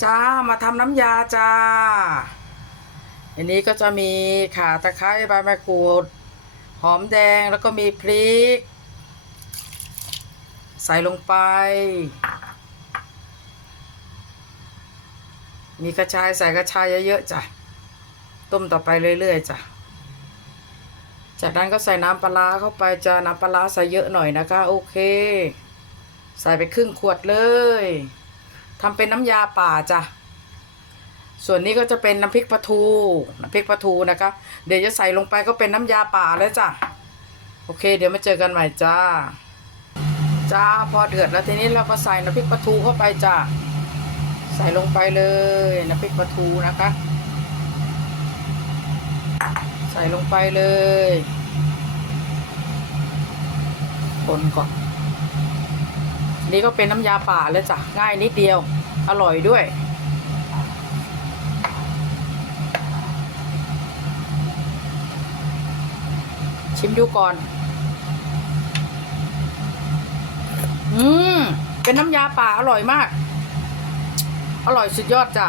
จ้ามาทำน้ำยาจ้า อันนี้ก็จะมีข่าตะไคร้ใบมะกรูด หอมแดงแล้วก็มีพริก ใส่ลงไป มีกระชายใส่กระชายเยอะๆจ้ะ ต้มต่อไปเรื่อยๆจ้ะ จากนั้นก็ใส่น้ำปลาเข้าไปจ้ะน้ำปลาใส่เยอะหน่อยนะคะ โอเค ใส่ไปครึ่งขวดเลย ทำเป็นน้ำยาป่าจ้ะ ส่วนนี้ก็จะเป็นน้ำพริกปลาทู น้ำพริกปลาทูนะคะ เดี๋ยวจะใส่ลงไปก็เป็นน้ำยาป่าแล้วจ้ะ โอเค เดี๋ยวมาเจอกันใหม่จ้า จ้าพอเดือดแล้วทีนี้เราก็ใส่น้ำพริกปลาทูเข้าไปจ้ะ ใส่ลงไปเลยน้ำพริกปลาทูนะคะ ใส่ลงไปเลย คนก่อน นี่ก็เป็นน้ำยาป่าแล้วจ้ะง่ายนิดเดียว อร่อยด้วย ชิมดูก่อน อืม เป็นน้ำยาป่าอร่อยมาก อร่อยสุดยอดจ้ะ